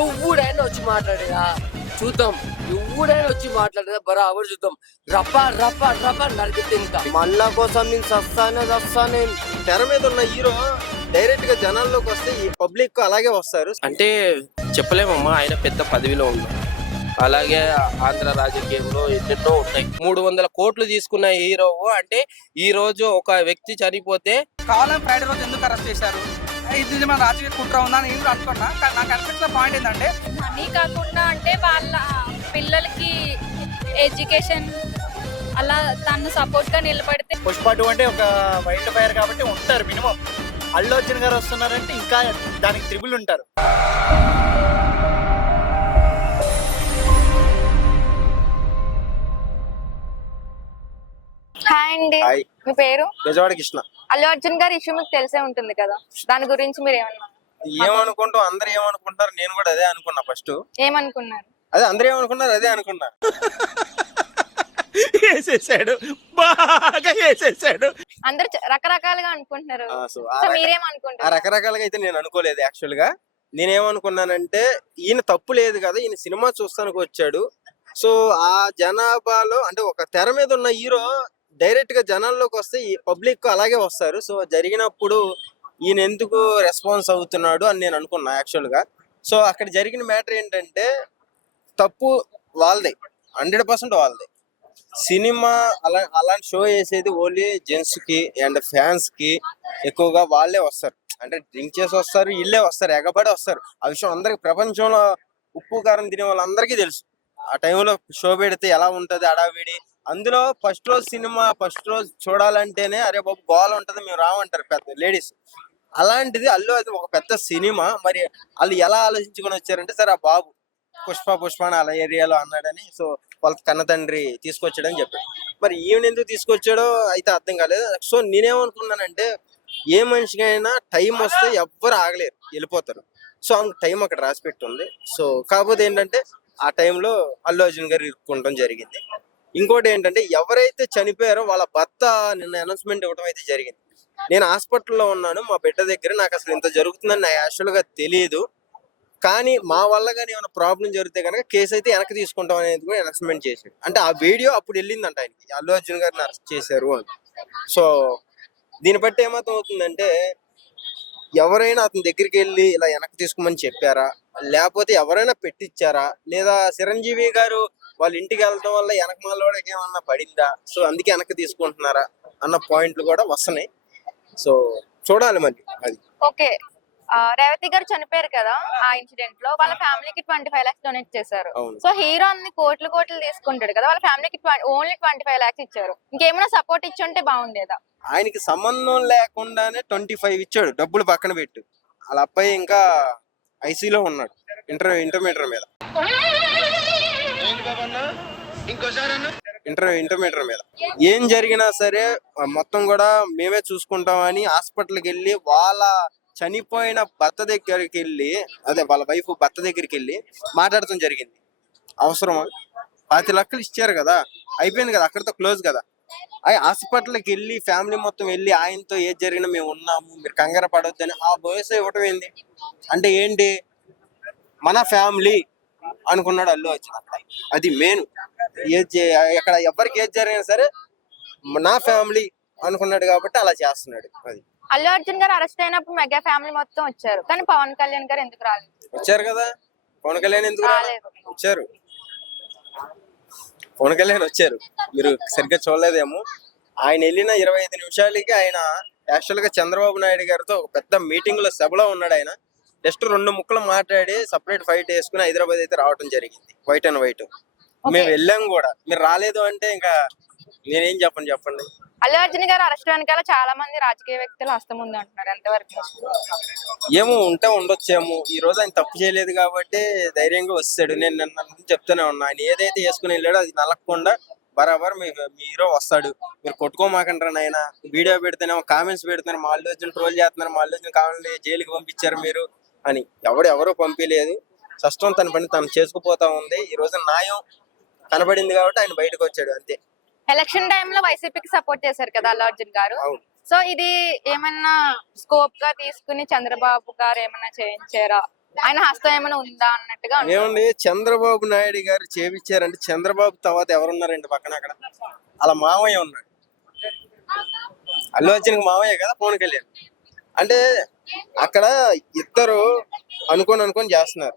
ఎవడైనా వచ్చి మాట్లాడేదా చూద్దాం, ఎవడైనా వచ్చి మాట్లాడేదా బరాబర్ చూద్దాం. రప్ప రప్ప రప్ప నడిపితే ఇంకా మళ్ళా కోసం నేను చస్తానే. తెర మీద ఉన్న హీరో డైరెక్ట్ గా జనాల్లోకి వస్తే ఈ పబ్లిక్ అలాగే వస్తారు. అంటే చెప్పలేమమ్మా, ఆయన పెద్ద పదవిలో ఉన్నారు. అలాగే ఆంధ్ర రాజకీయంలో ఎన్నెన్నో ఉన్నాయి. 300 కోట్లు తీసుకున్న హీరో అంటే ఈ రోజు ఒక వ్యక్తి చనిపోతే కావాలని ఫ్రైడే రోజు ఎందుకు అరెస్ట్ చేశారు? ఇది మన రాజకీయ కుట్ర ఉందా అని నేను అనుకున్నా. కానీ నాకు అనిపించిన పాయింట్ ఏంటంటే మనీ కాకుండా అంటే వాళ్ళ పిల్లలకి ఎడ్యుకేషన్ అలా తను సపోర్ట్ గా నిలబడితే. పుష్ప 2 అంటే ఒక వైల్డ్ ఫైర్ కాబట్టి ఉంటారు మినిమం. అల్లు అర్జున్ గారు వస్తున్నారంటే ఇంకా దానికి త్రిబుల్ ఉంటారు. హాయ్ అండి, హాయ్. మీ పేరు? బెజవాడ కృష్ణ. అల్లు అర్జున్ గారి ఇష్యూ మీకు తెలిసే ఉంటుంది కదా, దాని గురించి మీరు ఏమన్నా ఏమనుకుంటాం, అందరు ఏమనుకుంటారు, నేను కూడా అదే అనుకున్నా ఫస్ట్. ఏమనుకున్నారు? అదే అందరు ఏమనుకున్నారు అదే అనుకున్నా. వేసేసాడు, బాగా వేసేసాడు. అందరు రకరకాలుగా అనుకుంటున్నారు. సో సో ఆ మీరేమనుకుంటారు? రకరకాలుగా అయితే నేను అనుకోలేదు. యాక్చువల్ గా నేనేమనుకున్నానంటే ఈయన తప్పు లేదు కదా, ఈయన సినిమా చూస్తానికి వచ్చాడు. సో ఆ జనాభాలో అంటే ఒక తెర మీద ఉన్న హీరో డైరెక్ట్ గా జనాల్లోకి వస్తే ఈ పబ్లిక్ అలాగే వస్తారు. సో జరిగినప్పుడు ఈయన ఎందుకు రెస్పాన్స్ అవుతున్నాడు అని నేను అనుకున్నా యాక్చువల్ గా. సో అక్కడ జరిగిన మ్యాటర్ ఏంటంటే తప్పు వాళ్ళదే, 100% వాళ్ళదే. సినిమా అలాంటి షో చేసేది ఓన్లీ జెంట్స్ కి అండ్ ఫ్యాన్స్ కి ఎక్కువగా వాళ్ళే వస్తారు. అంటే డ్రింక్ చేసి వస్తారు, ఇల్లే వస్తారు, ఎగబడి వస్తారు. ఆ విషయం అందరికి, ప్రపంచంలో ఉప్పు కారం తినే వాళ్ళందరికీ తెలుసు. ఆ టైంలో షో పెడితే ఎలా ఉంటది అడావిడి. అందులో ఫస్ట్ రోజు చూడాలంటేనే అరే బాబు గోల ఉంటది, మేము రామంటారు పెద్ద లేడీస్. అలాంటిది అల్లు అది ఒక పెద్ద సినిమా. మరి వాళ్ళు ఎలా ఆలోచించుకొని వచ్చారంటే సరే ఆ బాబు పుష్ప అని అలా ఏరియాలో అన్నాడని, సో వాళ్ళ కన్న తండ్రి తీసుకొచ్చాడని చెప్పాడు. మరి ఈవెన్ ఎందుకు తీసుకొచ్చాడో అయితే అర్థం కాలేదు. సో నేనేమనుకున్నానంటే ఏ మనిషికైనా టైం వస్తే ఎవ్వరు ఆగలేరు, వెళ్ళిపోతారు. సో ఆ టైం అక్కడ రాసి పెట్టి ఉంది. సో కాకపోతే ఏంటంటే ఆ టైంలో అల్లు అర్జున్ గారు ఇరుక్కుంటాం జరిగింది. ఇంకోటి ఏంటంటే ఎవరైతే చనిపోయారో వాళ్ళ భర్త నిన్న అనౌన్స్మెంట్ ఇవ్వడం అయితే జరిగింది. నేను హాస్పిటల్లో ఉన్నాను మా బిడ్డ దగ్గర, నాకు అసలు ఇంత జరుగుతుందని నాకు యాక్చువల్ గా తెలియదు. కానీ మా వల్ల కానీ ఏమైనా ప్రాబ్లం జరిగితే కనుక కేసు అయితే వెనక్కి తీసుకుంటాం అనేది కూడా అనౌన్స్మెంట్ చేశాడు. అంటే ఆ వీడియో అప్పుడు వెళ్ళిందంట ఆయనకి, అల్లు అర్జున్ గారిని అరెస్ట్ చేశారు అని. సో దీన్ని బట్టి ఏమవుతుంది అవుతుందంటే ఎవరైనా అతని దగ్గరికి వెళ్ళి ఇలా వెనక్కి తీసుకోమని చెప్పారా, లేకపోతే ఎవరైనా పెట్టించారా, లేదా చిరంజీవి గారు వాళ్ళ ఇంటికి వెళ్ళడం వల్ల వెనకమాలకి ఏమన్నా పడిందా, సో అందుకే వెనక్కి తీసుకుంటున్నారా అన్న పాయింట్లు కూడా వస్తున్నాయి. సో చూడాలి మరి అది. ఓకే, రేవతి గారు చనిపోయారు కదా, ఆ ఇన్సిడెంట్ లో వాళ్ళ ఫ్యామిలీకి 25 lakhs డొనేట్ చేశారు. అవును. సో హీరో అన్ని కోట్లు తీసుకుంటాడు కదా, వాళ్ళ ఫ్యామిలీకి ఓన్లీ 25 lakhs ఇచ్చారు. ఇంకేమైనా సపోర్ట్ ఇచ్చి ఉంటే బాగుండేదా? ఆయనకి సంబంధం లేకుండానే 25 ఇచ్చాడు, డబ్బులు పక్కన పెట్టు. వాళ్ళ అబ్బాయి ఇంకా ఐసీలో ఉన్నాడు ఇంటర్మీడియట్ మీద. ఇంటర్మీడియట్ మీద ఏం జరిగినా సరే మొత్తం కూడా మేమే చూసుకుంటామని హాస్పిటల్కి వెళ్ళి వాళ్ళ చనిపోయిన భర్త దగ్గరికి వెళ్ళి, అదే వాళ్ళ వైఫ్ భర్త దగ్గరికి వెళ్ళి మాట్లాడటం జరిగింది. అవసరమా? 10 లక్షలు ఇచ్చారు కదా, అయిపోయింది కదా, అక్కడితో క్లోజ్ కదా. అవి హాస్పిటల్కి వెళ్ళి ఫ్యామిలీ మొత్తం వెళ్ళి ఆయనతో ఏది జరిగినా మేము ఉన్నాము, మీరు కంగారు పడవద్దు అని ఆ భరోసా ఇవ్వటం ఏంది? అంటే ఏంటి, మన ఫ్యామిలీ అనుకున్నాడు అల్లు అర్జున్. అది మెయిన్. ఎక్కడ ఎవరికి ఏది జరిగినా సరే నా ఫ్యామిలీ అనుకున్నాడు కాబట్టి అలా చేస్తున్నాడు. అది అల్లు అర్జున్ గారు అరెస్ట్ అయినప్పుడు మెగా ఫ్యామిలీ మొత్తం వచ్చారు, కానీ పవన్ కళ్యాణ్ గారు ఎందుకు రాలేదు? వచ్చారు కదా, పవన్ కళ్యాణ్ ఎందుకు రాలేదు? వచ్చారు, పవన్ కళ్యాణ్ వచ్చారు. మీరు సరిగ్గా చూడలేదేమో. ఆయన వెళ్ళిన 25 నిమిషాలకి ఆయన యాక్చువల్ గా చంద్రబాబు నాయుడు గారితో ఒక పెద్ద మీటింగ్ లో సభలో ఉన్నాడు. ఆయన జస్ట్ 2 ముక్కలు మాట్లాడి సపరేట్ ఫైట్ వేసుకుని హైదరాబాద్ అయితే రావడం జరిగింది, వైట్ అండ్ వైట్. మేము వెళ్ళాం కూడా, మీరు రాలేదు అంటే ఇంకా నేనేం చెప్పండి. అల్లు అర్జున్ గారు అరెస్ట్ వెనకాల చాలా మంది రాజకీయ వ్యక్తులు హస్తం ఉంది అంటున్నారు, ఎంతవరకు? ఏమో ఉంటే ఉండొచ్చేమో. ఈ రోజు ఆయన తప్పు చేయలేదు కాబట్టి ధైర్యంగా వస్తాడు. నేను నిన్న చెప్తూనే ఉన్నా, ఆయన ఏదైతే వేసుకుని వెళ్ళాడో అది నలగకుండా బరాబర్ మీ హీరో వస్తాడు. మీరు కొట్టుకోమాకంటారు ఆయన. వీడియో పెడితేనేమో కామెంట్స్ పెడుతున్నారు, మా అల్లు అర్జున్ ట్రోల్ చేస్తున్నారు, మా అల్లు అర్జున్ కావాలని జైలుకి పంపించారు మీరు అని. ఎవరు పంపించలేదు. సిస్టమ్ తన పని తను చేసుకుపోతా ఉంది. ఈ రోజు న్యాయం కనబడింది కాబట్టి ఆయన బయటకు వచ్చాడు, అంతే. ఎలక్షన్ టైంలో వైసీపీకి సపోర్ట్ చేశారు కదా అల్లు అర్జున్ గారు. అవును. సో ఇది ఏమన్నా స్కోప్ గా తీసుకుని చంద్రబాబు గారు ఏమన్నా చేయించారా? ఆయన హస్తం ఏమైనా ఉందా అన్నట్టుగా ఉంది. ఏమండి చంద్రబాబు నాయుడు గారు చేపించారంటే చంద్రబాబు తర్వాత ఎవరున్నారండి పక్కన అక్కడ? అలా మామయ్య ఉన్నాడు. అల్లు అర్జున్కి మామయ్య కదా పవన్ కళ్యాణ్. అంటే అక్కడ ఇద్దరు అనుకొని చేస్తున్నారు.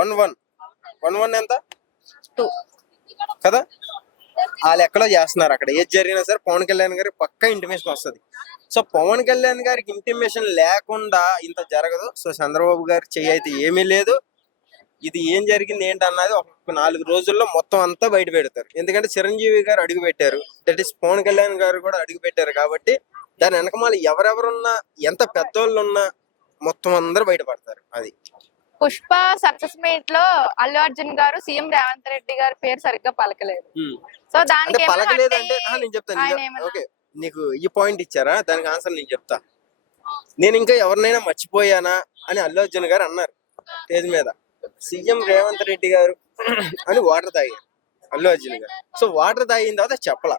1-1 ఎంత 2 కదా, ఆ లెక్కలో చేస్తున్నారు. అక్కడ ఏది జరిగినా సరే పవన్ కళ్యాణ్ గారికి పక్కా ఇంటిమేషన్ వస్తుంది. సో పవన్ కళ్యాణ్ గారికి ఇంటిమేషన్ లేకుండా ఇంత జరగదు. సో చంద్రబాబు గారి చెయ్యి అయితే ఏమీ లేదు. ఇది ఏం జరిగింది ఏంటన్నది ఒక 4 రోజుల్లో మొత్తం అంతా బయట పెడతారు. ఎందుకంటే చిరంజీవి గారు అడుగు పెట్టారు, దట్ ఈస్ పవన్ కళ్యాణ్ గారు కూడా అడుగు పెట్టారు. కాబట్టి దాని వెనకమాల ఎవరెవరున్నా ఎంత పెద్దోళ్ళు ఉన్నా మొత్తం అందరూ బయటపడతారు. అది పుష్ప సక్సెస్ మీట్ లో అల్లు అర్జున్ గారు సీఎం రేవంత్ రెడ్డి గారి పేరు సరిగ్గా పలకలేదు. సో అంటే దానికి పలకలేదు అంటే నేను చెప్తాను. ఓకే, నీకు ఈ పాయింట్ ఇచ్చారా, దానికి ఆన్సర్ నేను చెప్తా. నేను ఇంకా ఎవరినైనా మర్చిపోయానా అని అల్లు అర్జున్ గారు అన్నారు స్టేజ్ మీద. సీఎం రేవంత్ రెడ్డి గారు అని వాటర్ తాగారు అల్లు అర్జున్ గారు. సో వాటర్ తాగిన తర్వాత చెప్పలా.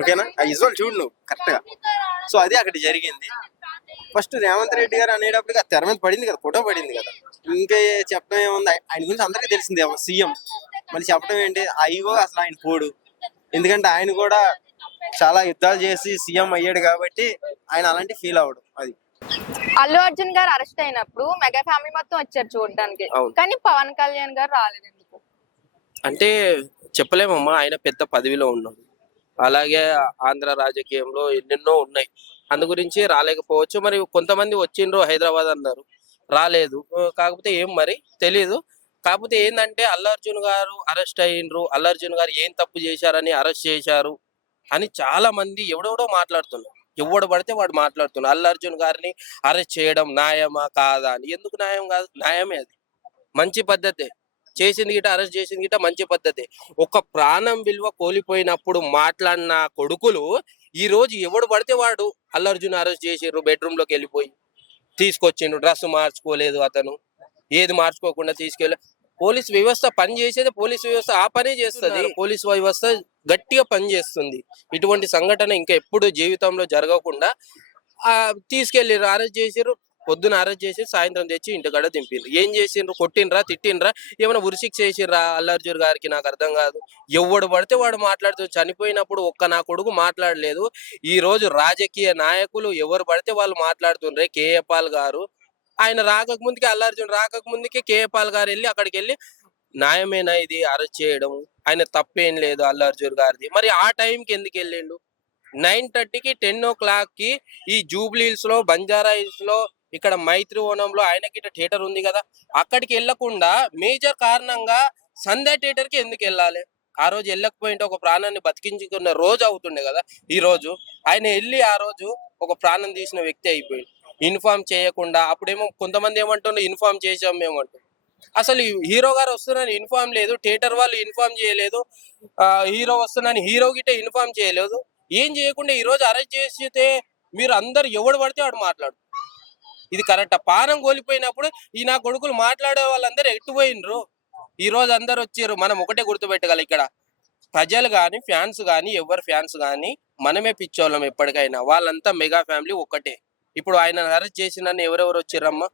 ఓకేనా, ఆ విజువల్ చూడు నువ్వు కరెక్ట్ గా. సో అది అక్కడ జరిగింది. ఫస్ట్ రేవంత్ రెడ్డి గారు అనేటప్పటికి ఆ తెర మీద పడింది కదా, ఫోటో పడింది కదా. ఇంకా చెప్పడం ఏముంది, ఆయన గురించి అందరికీ తెలిసింది సీఎం. మళ్ళీ చెప్పడం ఏంటి, అయ్యో అసలు ఆయన పోడు. ఎందుకంటే ఆయన కూడా చాలా యుద్ధాలు చేసి సీఎం అయ్యాడు కాబట్టి ఆయన అలాంటి ఫీల్ అవ్వడం. అది అల్లు అర్జున్ గారు అరెస్ట్ అయినప్పుడు మెగా ఫ్యామిలీ మొత్తం వచ్చారు చూడడానికి, అవును. కానీ పవన్ కళ్యాణ్ గారు రాలేదు ఎందుకు? అంటే చెప్పలేమమ్మా, ఆయన పెద్ద పదవిలో ఉన్నాడు. అలాగే ఆంధ్ర రాజకీయంలో ఎన్నెన్నో ఉన్నాయి, అందు గురించి రాలేకపోవచ్చు. మరి కొంతమంది వచ్చిండ్రు హైదరాబాద్ అన్నారు, రాలేదు. కాకపోతే ఏం మరి తెలీదు. కాకపోతే ఏంటంటే అల్లు అర్జున్ గారు అరెస్ట్ అయ్యిండ్రు, అల్లు అర్జున్ గారు ఏం తప్పు చేశారని అరెస్ట్ చేశారు అని చాలా మంది ఎవడెవడో మాట్లాడుతున్నారు. ఎవడు పడితే వాడు మాట్లాడుతున్నారు. అల్లు అర్జున్ గారిని అరెస్ట్ చేయడం న్యాయమా కాదా అని. ఎందుకు న్యాయం కాదు? న్యాయమే, అది మంచి పద్ధతే. చేసింది గిట అరెస్ట్ చేసింది గిట మంచి పద్ధతే. ఒక ప్రాణం విలువ కోల్పోయినప్పుడు మాట్లాడిన కొడుకులు ఈ రోజు ఎవడు పడితే వాడు అల్లు అర్జున్ అరెస్ట్ చేసిర్రు, బెడ్రూమ్ లోకి వెళ్ళిపోయి తీసుకొచ్చిండు. డ్రెస్ మార్చుకోలేదు అతను, ఏది మార్చుకోకుండా తీసుకెళ్ళి. పోలీస్ వ్యవస్థ పని చేసేది, పోలీస్ వ్యవస్థ ఆ పనే చేస్తుంది. పోలీస్ వ్యవస్థ గట్టిగా పని చేస్తుంది. ఇటువంటి సంఘటన ఇంకా ఎప్పుడు జీవితంలో జరగకుండా తీసుకెళ్ళిర్రు, అరెస్ట్ చేసిర్రు. పొద్దున అరెస్ట్ చేసి సాయంత్రం తెచ్చి ఇంటికాడ దింపిర్రు. ఏం చేసిండ్రు? కొట్టిండ్రా, తిట్టిండ్రా, ఏమైనా ఉరిశిక్ష చేసిర్రా అల్లు అర్జున్ గారికి? నాకు అర్థం కాదు. ఎవడు పడితే వాడు మాట్లాడుతూ చనిపోయినప్పుడు ఒక్క నా కొడుకు మాట్లాడలేదు. ఈ రోజు రాజకీయ నాయకులు ఎవరు పడితే వాళ్ళు మాట్లాడుతుండ్రే. కేఏ పాల్ గారు ఆయన రాకముందుకే, అల్లు అర్జున్ రాకముందుకే కేఏ పాల్ గారు వెళ్ళి అక్కడికి వెళ్ళి న్యాయమేనా ఇది అరెస్ట్ చేయడం? ఆయన తప్పేం లేదు అల్లు అర్జున్ గారిది. మరి ఆ టైంకి ఎందుకు వెళ్ళిండు? 9:30కి 10 o'clockకి ఈ జూబ్లీ హిల్స్ లో, బంజారా హిల్స్ లో, ఇక్కడ మైత్రివనంలో ఆయనకి థియేటర్ ఉంది కదా, అక్కడికి వెళ్ళకుండా మేజర్ కారణంగా సంధ్యా థియేటర్ కి ఎందుకు వెళ్ళాలి? ఆ రోజు వెళ్ళకపోయింటే ఒక ప్రాణాన్ని బతికించుకున్న రోజు అవుతుండే కదా. ఈ రోజు ఆయన వెళ్ళి ఆ రోజు ఒక ప్రాణం తీసిన వ్యక్తి అయిపోయింది. ఇన్ఫార్మ్ చేయకుండా. అప్పుడేమో కొంతమంది ఏమంటున్నారు, ఇన్ఫార్మ్ చేసాం మేమంటారు. అసలు హీరో గారు వస్తున్నారని ఇన్ఫార్మ్ లేదు, థియేటర్ వాళ్ళు ఇన్ఫార్మ్ చేయలేదు, హీరో వస్తున్నారని హీరో గిట్ట ఇన్ఫార్మ్ చేయలేదు. ఏం చేయకుండా ఈ రోజు అరెస్ట్ చేస్తే మీరు అందరు ఎవడు పడితే వాడు మాట్లాడు. ఇది కరెక్టా? పానం కోల్పోయినప్పుడు ఈ నా కొడుకులు మాట్లాడే వాళ్ళందరూ ఎట్టుపోయినరు. ఈ రోజు అందరు వచ్చారు. మనం ఒకటే గుర్తుపెట్టగలం, ఇక్కడ ప్రజలు కానీ, ఫ్యాన్స్ కానీ, ఎవరు ఫ్యాన్స్ కానీ మనమే పిచ్చోళ్ళం ఎప్పటికైనా. వాళ్ళంతా మెగా ఫ్యామిలీ ఒక్కటే. ఇప్పుడు ఆయన అరెస్ట్ చేసినని ఎవరెవరు వచ్చారమ్మా?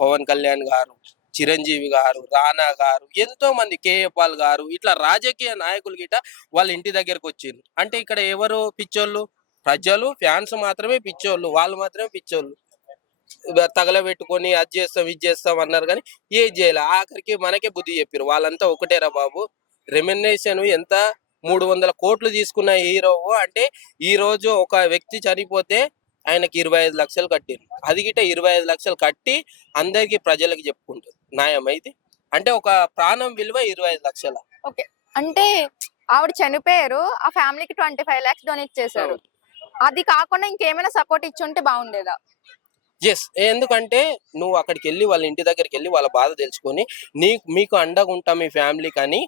పవన్ కళ్యాణ్ గారు, చిరంజీవి గారు, రానా గారు, ఎంతో మంది, కేఏ పాల్ గారు, ఇట్లా రాజకీయ నాయకులు గిట వాళ్ళ ఇంటి దగ్గరకు వచ్చిండ్రు. అంటే ఇక్కడ ఎవరు పిచ్చోళ్ళు? ప్రజలు, ఫ్యాన్స్ మాత్రమే పిచ్చోళ్ళు. వాళ్ళు మాత్రమే పిచ్చోళ్ళు. తగలబెట్టుకొని అది చేస్తాం ఇది చేస్తాం అన్నారు, కానీ ఏం చేయాలి? ఆఖరికి మనకే బుద్ధి చెప్పారు. వాళ్ళంతా ఒకటేరా బాబు. రెమ్యునరేషన్ ఎంత? 300 కోట్లు తీసుకున్న హీరో అంటే ఈ రోజు ఒక వ్యక్తి చనిపోతే ఆయనకి 25 లక్షలు కట్టిరు. అది గిట్ట 25 లక్షలు కట్టి అందరికి ప్రజలకు చెప్పుకుంటారు. న్యాయం అయితే అంటే ఒక ప్రాణం విలువ 25 లక్షల. ఓకే, అంటే ఆవిడ చనిపోయారు, ఆ ఫ్యామిలీకి 25 lakhs డొనేట్ చేశారు. అది కాకుండా ఇంకేమైనా సపోర్ట్ ఇచ్చి ఉంటే బాగుండేదా? ఎస్, ఎందుకంటే నువ్వు అక్కడికి వెళ్ళి వాళ్ళ ఇంటి దగ్గరికి వెళ్ళి వాళ్ళ బాధ తెలుసుకొని మీకు అండగా ఉంటాం మీ ఫ్యామిలీ కానీ,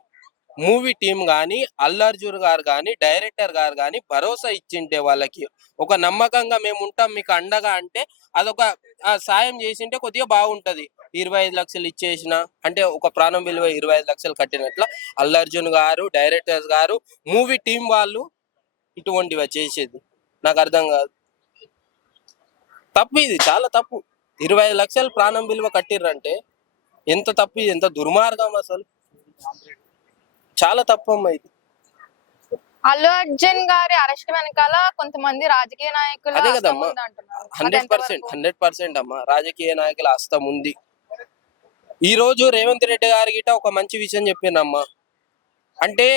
మూవీ టీం కానీ, అల్లు అర్జున్ గారు కానీ, డైరెక్టర్ గారు కానీ భరోసా ఇచ్చింటే వాళ్ళకి ఒక నమ్మకంగా మేము ఉంటాం మీకు అండగా అంటే అదొక సాయం చేసింటే కొద్దిగా బాగుంటది. 25 లక్షలు ఇచ్చేసిన అంటే ఒక ప్రాణం విలువ 25 లక్షలు కట్టినట్ల అల్లు అర్జున్ గారు, డైరెక్టర్స్ గారు, మూవీ టీం వాళ్ళు ఇటువంటివి చేసేది నాకు అర్థం కాదు. తప్పు, ఇది చాలా తప్పు. 25 లక్షలు ప్రాణం విలువ కట్టిర్రంటే ఎంత తప్పు, ఇది ఎంత దుర్మార్గం అసలు. చాలా తప్పు అమ్మా ఇది. అల్లు అర్జున్ గారి అరెస్ట్ వెనకాల కొంతమంది రాజకీయ నాయకుల అదే హస్తం కదమ్మా. ఉంది అంటున్నారు. అది 100% ఎంతవరకు? 100% అమ్మా, రాజకీయ నాయకుల హస్తం ఉంది. ఈ రోజు రేవంత్ రెడ్డి గారి గిట ఒక మంచి విషయం చెప్పిందమ్మా. అంటే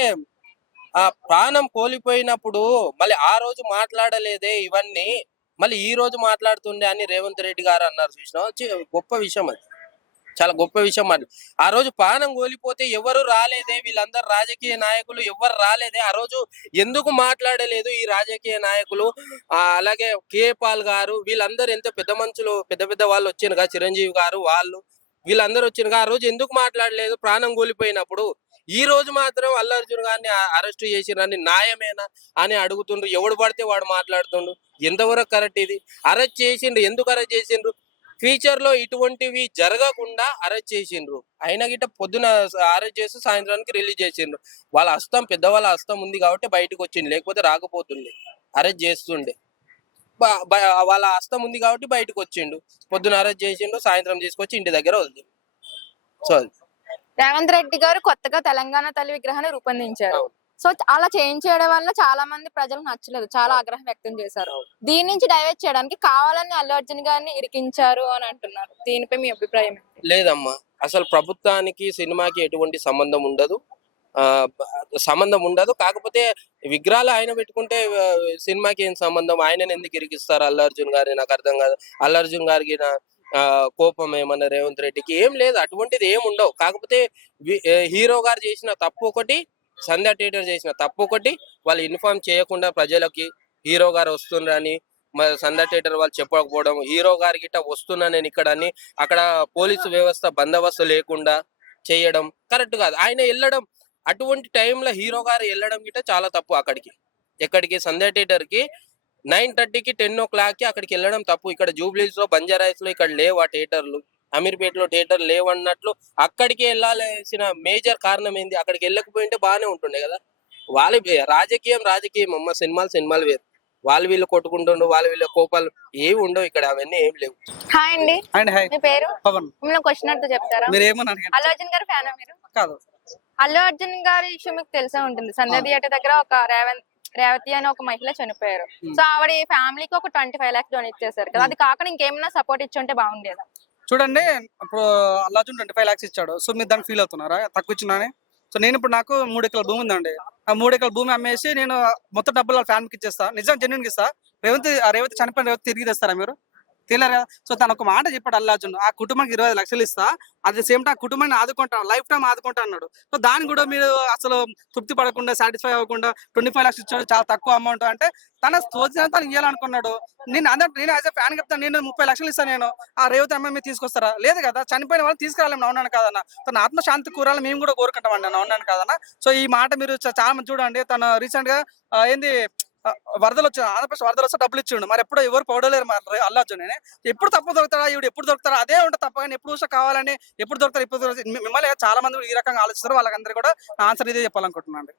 ఆ ప్రాణం కోల్పోయినప్పుడు మళ్ళీ ఆ రోజు మాట్లాడలేదే ఇవన్నీ, మళ్ళీ ఈ రోజు మాట్లాడుతుండే అని రేవంత్ రెడ్డి గారు అన్నారు. చూసినా, గొప్ప విషయం అది, చాలా గొప్ప విషయం అది. ఆ రోజు ప్రాణం కోల్పోతే ఎవరు రాలేదే, వీళ్ళందరు రాజకీయ నాయకులు ఎవరు రాలేదే, ఆ రోజు ఎందుకు మాట్లాడలేదు ఈ రాజకీయ నాయకులు. అలాగే కేపాల్ గారు, వీళ్ళందరూ ఎంత పెద్ద మనుషులు, పెద్ద పెద్ద వాళ్ళు వచ్చినగా, చిరంజీవి గారు వాళ్ళు వీళ్ళందరూ వచ్చినగా, ఆ రోజు ఎందుకు మాట్లాడలేదు ప్రాణం కోల్పోయినప్పుడు. ఈ రోజు మాత్రం అల్లు అర్జున్ గారిని అరెస్ట్ చేసిరని న్యాయమేనా అని అడుగుతుండ్రు. ఎవడు పడితే వాడు మాట్లాడుతుండ్రు. ఎంతవరకు కరెక్ట్ ఇది? అరెస్ట్ చేసిండ్రు, ఎందుకు అరెస్ట్ చేసిండ్రు? ఫ్యూచర్ లో ఇటువంటివి జరగకుండా అరెస్ట్ చేసిండ్రు. అయినా గిట్ట పొద్దున అరెస్ట్ చేసి సాయంత్రానికి రిలీజ్ చేసిండ్రు. వాళ్ళ హస్తం, పెద్దవాళ్ళ హస్తం ఉంది కాబట్టి బయటకు వచ్చింది, లేకపోతే రాకపోతుండే, అరెస్ట్ చేస్తుండే. వాళ్ళ హస్తం ఉంది కాబట్టి బయటకు వచ్చిండు. పొద్దున అరెస్ట్ చేసిండు, సాయంత్రం తీసుకొచ్చి ఇంటి దగ్గర వదిలిండు. సో రేవంత్ రెడ్డి గారు కొత్తగా తెలంగాణ తల్లి విగ్రహాన్ని రూపొందించారు. సో అలా చేయించడం వల్ల చాలా మంది ప్రజలకు నచ్చలేదు, చాలా ఆగ్రహం వ్యక్తం చేశారు. దీని నుంచి డైవర్ట్ చేయడానికి కావాలని అల్లు అర్జున్ గారిని ఇరికించారు అని అంటున్నారు. దీనిపై మీ అభిప్రాయం ఏంటి? లేదమ్మా, అసలు ప్రభుత్వానికి సినిమాకి ఎటువంటి సంబంధం ఉండదు. కాకపోతే విగ్రహాలు ఆయన పెట్టుకుంటే సినిమాకి ఏం సంబంధం? ఆయనని ఎందుకు ఇరికిస్తారు అల్లు అర్జున్ గారి? నాకు అర్థం కాదు. అల్లు అర్జున్ గారికి కోపం ఏమన్నా రేవంత్ రెడ్డికి? ఏం లేదు, అటువంటిది ఏం ఉండవు. కాకపోతే హీరో గారు చేసిన తప్పు ఒకటి, సంధ్య థియేటర్ చేసిన తప్పు ఒకటి, వాళ్ళు ఇన్ఫార్మ్ చేయకుండా ప్రజలకి హీరో గారు వస్తుండ్రని సంధ్య థియేటర్ వాళ్ళు చెప్పకపోవడం, హీరో గారి గిట్ట వస్తున్నా నేను ఇక్కడ అని అక్కడ పోలీసు వ్యవస్థ బందోబస్తు లేకుండా చేయడం కరెక్ట్ కాదు. ఆయన వెళ్ళడం అటువంటి టైంలో హీరో గారు వెళ్ళడం గిట్ట చాలా తప్పు. ఎక్కడికి? సంధ్య థియేటర్ కి 9:30కి 10 o'clockకి అక్కడికి వెళ్ళడం తప్పు. ఇక్కడ జూబ్లీస్ లో, బంజారాస్ లో ఇక్కడ లేవు ఆ థియేటర్లు, అమీర్పేటలో థియేటర్ లేవన్నట్లు అక్కడికి వెళ్ళాల్సిన మేజర్ కారణం ఏంది? అక్కడికి వెళ్ళకపోయింటే బాగానే ఉంటుండే కదా. వాళ్ళ రాజకీయం అమ్మ, సినిమాలు వేరు. వాళ్ళు వీళ్ళు కొట్టుకుంటుండ్రు, వాళ్ళు వీళ్ళ కోపాలు ఏవి ఉండవు ఇక్కడ, అవన్నీ ఏం లేవు. హాయ్ అండి, అండ్ హాయ్ మీ పేరు? పవన్. మిమ్మల్ని క్వశ్చన్ అడుగుతూ చెప్తారా? మీరు ఏమని అడగండి. అల్లు అర్జున్ గారి ఫ్యాన్ మీరు? కాదు. అల్లు అర్జున్ గారి ఇష్యూ మీకు తెలిసే ఉంటుంది. సంధ్య థియేటర్ దగ్గర ఒక రేవతి అని ఒక మహిళ చనిపోయారు. సో ఆవిడ ఫ్యామిలీకి ఒక 25 lakhs డొనేట్ చేశారు కదా. అది కాకుండా ఇంకేమైనా సపోర్ట్ ఇచ్చి ఉంటే బాగుండేదా? చూడండి, ఇప్పుడు అల్లు అర్జున్ 25 lakhs ఇచ్చాడు. సో మీరు దాన్ని ఫీల్ అవుతున్నారా తక్కువ ఇచ్చినానే? సో నేను ఇప్పుడు నాకు 3 ఎకరాల భూమి ఉందండి. ఆ 3 ఎకరాల భూమి అమ్మేసి నేను మొత్తం డబ్బులు వాళ్ళ ఫ్యామిలీకి ఇచ్చేస్తా. నిజం జెన్యున్ ఇస్తా. రేవతి చనిపోయిన రేవతి తిరిగి తెస్తారా మీరు? తెలియరు కదా. సో తను ఒక మాట చెప్పాడు అల్లు అర్జున్, ఆ కుటుంబానికి 25 లక్షలు ఇస్తా, అట్ ద సేమ్ టైం ఆ కుటుంబాన్ని ఆదుకుంటాను, లైఫ్ టైం ఆదుకుంటా అన్నాడు. సో దాన్ని కూడా మీరు అసలు తృప్తి పడకుండా, సాటిస్ఫై అవ్వకుండా 25 lakhs ఇచ్చాడు, చాలా తక్కువ అమౌంట్ అంటే తన తోచినంత తను ఇవ్వాలనుకున్నాడు. నేను యాజ్ ఎ ఫ్యాన్ చెప్తాను, నేను 30 లక్షలు ఇస్తాను, నేను ఆ రేవతి అమ్మాయి మీరు తీసుకొస్తారా? లేదు కదా. చనిపోయిన వాళ్ళు తీసుకురాలేము, అవునాను కాదన్న. తన ఆత్మశాంతి కూరాలని మేము కూడా కోరుకుంటామండి, అవునాను కాదన్న. సో ఈ మాట మీరు చాలా మంది చూడండి. తను రీసెంట్ గా ఏంది వరదలు వచ్చాయి, ఆంధ్రప్రదేశ్ వరదలు వస్తే డబ్బులు ఇచ్చిండు. మరి ఎప్పుడు ఎవరు పడలేరు అల్లు అర్జున్. ఎప్పుడు తప్పు దొరుకుతారా, ఇవి ఎప్పుడు దొరుకుతారా? అదే ఉంటుంది తప్ప, కానీ ఎప్పుడు చూసా కావాలని ఎప్పుడు దొరుకుతారు, ఇప్పుడు దొరుకుతారు. మిమ్మల్ని చాలా మంది ఈ రకంగా ఆలోచిస్తారు. వాళ్ళందరూ కూడా ఆన్సర్ ఇదే చెప్పాలనుకుంటున్నాను.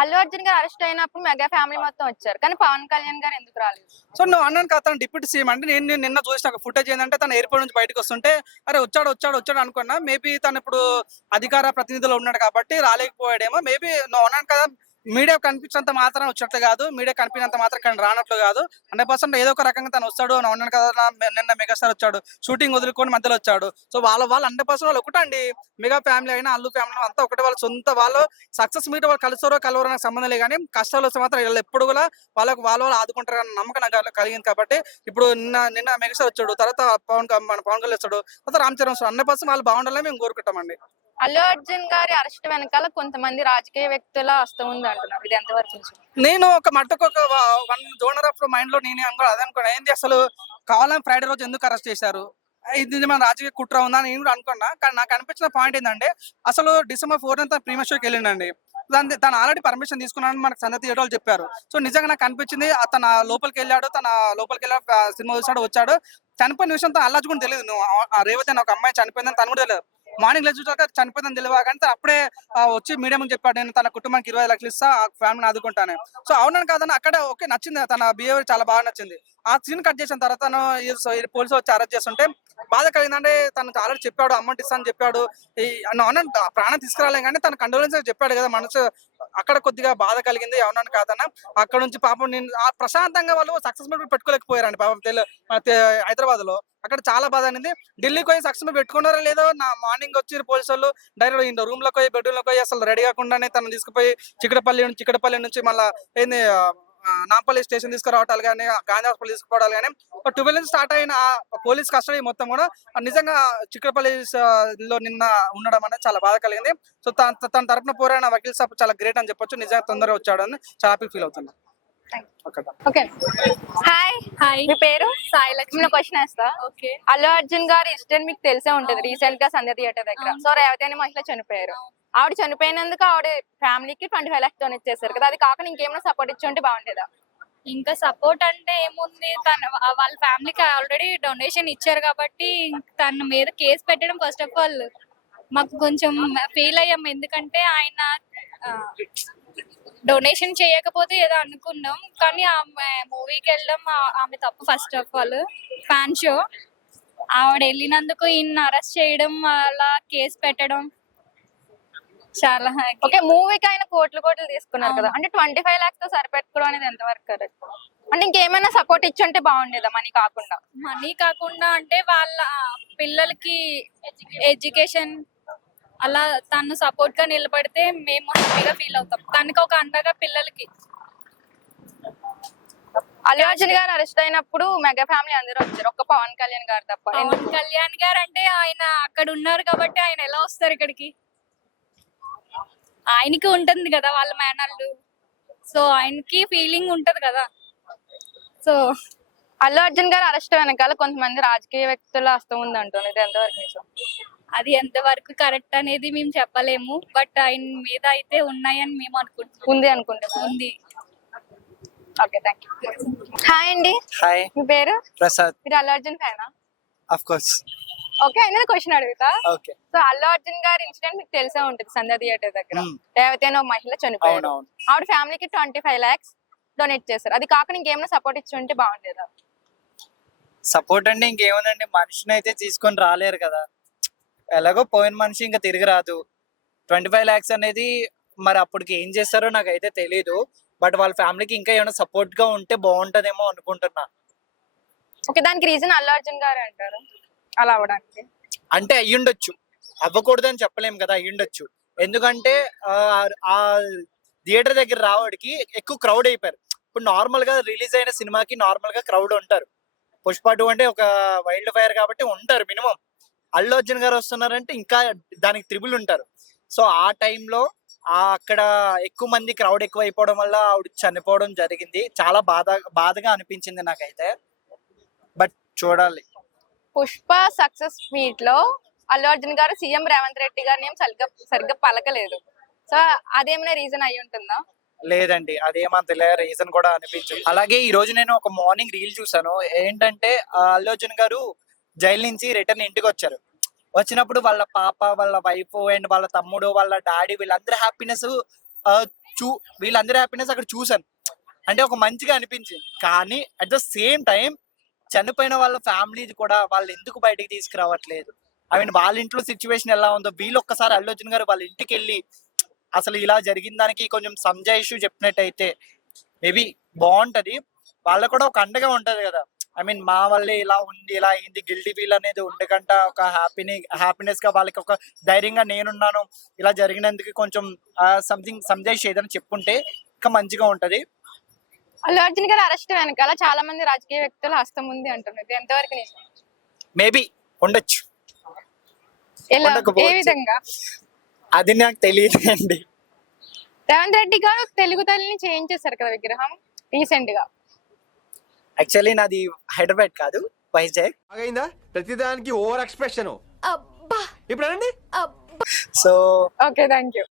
అల్లు అర్జున్ గారు అరెస్ట్ అయినప్పుడు మెగా ఫ్యామిలీ మొత్తం వచ్చారు, కానీ పవన్ కళ్యాణ్ గారు ఎందుకు రాలేదు? సో నువ్వు అన్నాను కదా, తను డిప్యూటీ సీఎం అంటే నేను నిన్న చూసిన ఫుటేజ్ ఏంటంటే తను ఎయిర్పోర్ట్ నుంచి బయటకు వస్తుంటే అరే వచ్చాడు అనుకున్నా. మేబీ తను ఇప్పుడు అధికార ప్రతినిధిలో ఉన్నాడు కాబట్టి రాలేకపోయాడేమో. మేబీ నువ్వు అన్నాను కదా, మీడియా కనిపించినంత మాత్రం వచ్చినట్లు కాదు, మీడియా కనిపించినంత మాత్రం కానీ రానట్లు కాదు. 100% ఏదో ఒక రకంగా తను వస్తాడు అని ఉన్నాను కదా. నిన్న మెగాస్టార్ వచ్చాడు, షూటింగ్ వదులుకొని మధ్యలో వచ్చాడు. సో వాళ్ళు 100% వాళ్ళు ఒకటండి. మెగా ఫ్యామిలీ అయినా అల్లు ఫ్యామిలీ అంతా ఒకటే. వాళ్ళ సొంత వాళ్ళు సక్సెస్ మీట్ వాళ్ళు కలుస్తారో కలవరో నాకు సంబంధం లేదు, కానీ కష్టాలు వస్తే మాత్రం వీళ్ళు ఎప్పుడు కూడా వాళ్ళు ఆదుకుంటారు అన్న నమ్మకం నాకు కలిగింది. కాబట్టి ఇప్పుడు నిన్న మెగాస్టార్ వచ్చాడు, తర్వాత పవన్ కళ్యాణ్ వచ్చాడు, తర్వాత రామ్ చరణ్ వస్తాడు. 100% వాళ్ళు బాగుండాలని మేము కోరుకుంటామండి. అల్లు అర్జున్ గారి అరెస్ట్ వెనకాల కొంతమంది రాజకీయ వ్యక్తుల హస్తం ఉంది అంటున్నారు. ఇది ఎంతవరకు నిజం? నేను ఒక మట్టుకు ఒక 1 జోనర్ ఆఫ్ మైండ్ లో నేనే అదే అనుకున్నా. ఏంది అసలు కావాలని ఫ్రైడే రోజు ఎందుకు అరెస్ట్ చేశారు? ఇది మన రాజకీయ కుట్ర ఉందా నేను కూడా అనుకున్నా. కానీ నాకు అనిపించిన పాయింట్ ఏంటంటే, అసలు December 4th ప్రీమియర్ షోకి వెళ్ళిండండి. తను ఆల్రెడీ పర్మిషన్ తీసుకున్నాను మనకు సంగతి ఏడో చెప్పారు. సో నిజంగా నాకు అనిపించింది, తన లోపలికి వెళ్ళాడు, సినిమా చూసాడు, వచ్చాడు. చనిపోయిన విషయం అల్లు అర్జున్ కూడా తెలియదు. నువ్వు ఆ రేవతి అని ఒక అమ్మాయి చనిపోయిందని తను కూడా తెలియదు. మార్నింగ్ లేచి చూసాక చనిపోయిందని తెలియదు కానీ తను అప్పుడే వచ్చి మీడియా ముందు చెప్పాడు, నేను తన కుటుంబానికి 20 లక్షలు ఇస్తా, ఆ ఫ్యామిలీని ఆదుకుంటాను. సో అవునని కాదని అక్కడ ఓకే నచ్చింది, తన బిహేవియర్ చాలా బాగా నచ్చింది. ఆ సీన్ కట్ చేసిన తర్వాత తను పోలీసులు వచ్చి అరెస్ట్ చేస్తుంటే బాధ కలిగిందంటే, తను ఆల్రెడీ చెప్పాడు అమౌంట్ ఇస్తానని చెప్పాడు, అవునని ప్రాణం తీసుకురాలేం కానీ తన కండోలెన్స్ చెప్పాడు కదా, మనసు అక్కడ కొద్దిగా బాధ కలిగింది. అవునని కాదన్న అక్కడ నుంచి పాపం నేను ప్రశాంతంగా వాళ్ళు సక్సెస్ఫుల్ పెట్టుకోలేకపోయారండి పాపం హైదరాబాద్ లో. అక్కడ చాలా బాధ అనేది. ఢిల్లీకి పోయి సక్సెస్ఫుల్ పెట్టుకున్నారో లేదో, నా మార్నింగ్ వచ్చి పోలీసు వాళ్ళు డైరెక్ట్ రూమ్ లోకి పోయి బెడ్రూమ్ లోకి పోయి అసలు రెడీ కాకుండానే తను తీసుకుపోయి చిక్కడపల్లి నుంచి మళ్ళీ ఏంది నాంపల్లి స్టేషన్ తీసుకురావటాలు కానీ, గాంధీ హాస్పిటల్ తీసుకుపోవడాలు కానీ, 12 నుంచి స్టార్ట్ అయిన పోలీస్ కస్టడీ మొత్తం కూడా నిజంగా చిక్కడపల్లి లో నిన్న ఉండడం అనేది చాలా బాధ కలిగింది. సో తన తరపున పోరాడిన వకీల్ సాబ్ చాలా గ్రేట్ అని చెప్పొచ్చు. నిజంగా తొందరగా వచ్చాడు అని చాలా హ్యాపీ ఫీల్ అవుతున్నా. ఓకే హాయ్ హాయ్, మీ పేరు? సాయి లక్ష్మి. క్వశ్చన్ వేస్తా. ఓకే. అల్లు అర్జున్ గారి ఇన్సిడెంట్ మీకు తెలిసే ఉంటది, రీసెంట్ గా సంధ్య థియేటర్ దగ్గర. అవును. సో రేవతి అనే మహిళ చనిపోయారు. ఆవిడ చనిపోయినందుకు ఆవిడ ఫ్యామిలీకి 25 lakhs డొనేట్ చేశారు కదా, అది కాకుండా ఇంకేమైనా సపోర్ట్ ఇచ్చి ఉంటే బాగుండేదా? ఇంకా సపోర్ట్ అంటే ఏముంది, వాళ్ళ ఫ్యామిలీకి ఆల్రెడీ డొనేషన్ ఇచ్చారు కాబట్టి తన మీద కేసు పెట్టడం ఫస్ట్ ఆఫ్ ఆల్ మాకు కొంచెం ఫీల్ అయ్యాం. ఎందుకంటే ఆయన డొనేషన్ చేయకపోతే ఏదో అనుకున్నాం, కానీ ఆమె మూవీకి వెళ్ళడం ఆమె తప్పు. First of all fan show ఆవిడ వెళ్ళినందుకు ఈయన అరెస్ట్ చేయడం, అలా కేసు పెట్టడం చాలా ఓకే, మూవీకి ఆయన కోట్లు తీసుకున్నారు కదా, అంటే 25 lakhs తో సరిపెట్టుకోవడం అనేది ఎంతవరకు కరెక్ట్? అంటే ఇంకేమైనా సపోర్ట్ ఇచ్చి ఉంటే బాగుండేదా మనీ కాకుండా? అంటే వాళ్ళ పిల్లలకి ఎడ్యుకేషన్ అలా తను సపోర్ట్ గా నిలబడితే మేము హ్యాపీగా ఫీల్ అవుతాం. తనకి ఒక అండగా పిల్లలకి. అల్లు అర్జున్ గారు అరెస్ట్ అయినప్పుడు మెగా ఫ్యామిలీ అందరూ వచ్చారు, ఒక్క పవన్ కళ్యాణ్ గారు తప్ప. పవన్ కళ్యాణ్ గారు అంటే ఆయన అక్కడ ఉన్నారు కాబట్టి ఆయన ఎలా వస్తారు ఇక్కడికి? ఆయనకి ఉంటుంది కదా వాళ్ళ మేనల్లు, సో ఆయనకి ఫీలింగ్ ఉంటది కదా. సో అల్లు అర్జున్ గారు అరెస్ట్ వెనకాల కొంతమంది రాజకీయ వ్యక్తుల హస్తం ఉంది అంటుంది, ఇది ఎంతవరకు నిజం? అది ఎంతవరకు కరెక్ట్ అనేది మేము చెప్పలేము, బట్ ఆయన మీద అయితే ఉన్నాయని మేము అనుకుంటున్నాం. ఉంది. Okay, thank you. హాయ్ అండి, హాయ్ మీ పేరు? ప్రసాద్. మీరు అల్లు అర్జున్ ఫ్యానా? Of course. ఓకే, అయినా క్వశ్చన్ అడుగుతా. ఓకే. సో అల్లు అర్జున్ గారి ఇన్సిడెంట్ మీకు తెలిసే ఉంటుంది, సంధ్య థియేటర్ దగ్గర రేవతి అనే ఒక మహిళ చనిపోయారు. అవునవును. ఆవిడ ఫ్యామిలీకి 25 lakhs డొనేట్ చేశారు, అది కాకుండా ఇంకేమైనా సపోర్ట్ ఇచ్చి ఉంటే బాగుండేదా? సపోర్ట్ అంటే ఇంకేముందండి, మనిషిని అయితే తీసుకొని రాలేరు కదా, ఎలాగో పోయిన మనిషి ఇంకా తిరిగి రాదు. 25 lakhs అనేది మరి అప్పటికి ఏం చేస్తారో నాకైతే తెలీదు, బట్ వాళ్ళ ఫ్యామిలీకి ఇంకా ఏమైనా సపోర్ట్ గా ఉంటే బాగుంటదేమో అనుకుంటున్నా. ఓకే, దానికి రీజన్ అల్లు అర్జున్ గారు అంటారు అలా అవడానికి? అంటే అయ్యుండొచ్చు, అవ్వకూడదు అని చెప్పలేము కదా, అయ్యుండొచ్చు. ఎందుకంటే ఆ థియేటర్ దగ్గర రావడానికి ఎక్కువ క్రౌడ్ అయిపోయారు. ఇప్పుడు నార్మల్ గా రిలీజ్ అయిన సినిమాకి నార్మల్ గా క్రౌడ్ ఉంటారు. పుష్ప 2 అంటే ఒక వైల్డ్ ఫైర్ కాబట్టి ఉంటారు మినిమం. అల్లు అర్జున్ గారు వస్తున్నారంటే ఇంకా దానికి త్రిబుల్ ఉంటారు. సో ఆ టైంలో అక్కడ ఎక్కువ మంది క్రౌడ్ ఎక్కువ అయిపోవడం వల్ల ఆవిడ చనిపోవడం జరిగింది. చాలా బాధగా అనిపించింది నాకైతే, బట్ చూడాలి. పుష్ప సక్సెస్ మీట్ లో అల్లు అర్జున్ గారు సీఎం రేవంత్ రెడ్డి గారిని ఏం సరిగ్గా పలకలేదు. సో అదేమైనా రీజన్ అయి ఉంటుందా? లేదండి, అదేమంత రీజన్ కూడా అనిపించింది. అలాగే ఈ రోజు నేను ఒక మార్నింగ్ రీల్ చూసాను. ఏంటంటే అల్లు అర్జున్ గారు జైలు నుంచి రిటర్న్ ఇంటికి వచ్చారు. వచ్చినప్పుడు వాళ్ళ పాప, వాళ్ళ వైఫ్ అండ్ వాళ్ళ తమ్ముడు, వాళ్ళ డాడీ వీళ్ళందరి హ్యాపీనెస్ అక్కడ చూసాను. అంటే ఒక మంచిగా అనిపించింది. కానీ అట్ ద సేమ్ టైం చనిపోయిన వాళ్ళ ఫ్యామిలీ కూడా వాళ్ళు ఎందుకు బయటికి తీసుకురావట్లేదు? ఐ మీన్ వాళ్ళ ఇంట్లో సిచ్యువేషన్ ఎలా ఉందో వీళ్ళు ఒక్కసారి అల్లు అర్జున్ గారు వాళ్ళ ఇంటికి వెళ్ళి అసలు ఇలా జరిగిన దానికి కొంచెం సంజాయిషు చెప్పినట్టయితే మేబీ బాగుంటది. వాళ్ళకు కూడా ఒక అండగా ఉంటది కదా. ఐ మీన్ మా వల్లే ఇలా ఉంది, ఇలా అయింది, గిల్టీ ఫీల్ అనేది ఉండకుండా ఒక హ్యాపీనెస్ గా వాళ్ళకి ఒక ధైర్యంగా నేనున్నాను, ఇలా జరిగినందుకు కొంచెం సంథింగ్ సంజాయిషి ఏదైనా చెప్పుంటే ఇంకా మంచిగా ఉంటది. అల్లు అర్జున్ గారు అరెస్ట్ వెనకాల చాలా మంది రాజకీయ వ్యక్తుల హస్తం ఉంది అంటున్నారు, ఎంతవరకు నిజం? మేబీ ఉండొచ్చు, ఎలా, ఏ ఉండకపోవచ్చు. విధంగా? అది నాకు తెలియదు అండి. రేవంత్ రెడ్డి గారు తెలుగు తల్లిని చేయించేశారు కదా విగ్రహం రీసెంట్ గా. యాక్చువల్లీ నాది హైదరాబాద్ కాదు, వైజాగ్. అయిందా ప్రతిదానికి ఓవర్ ఎక్స్ప్రెషన్. ఇప్పుడు అనండి. So okay, thank you.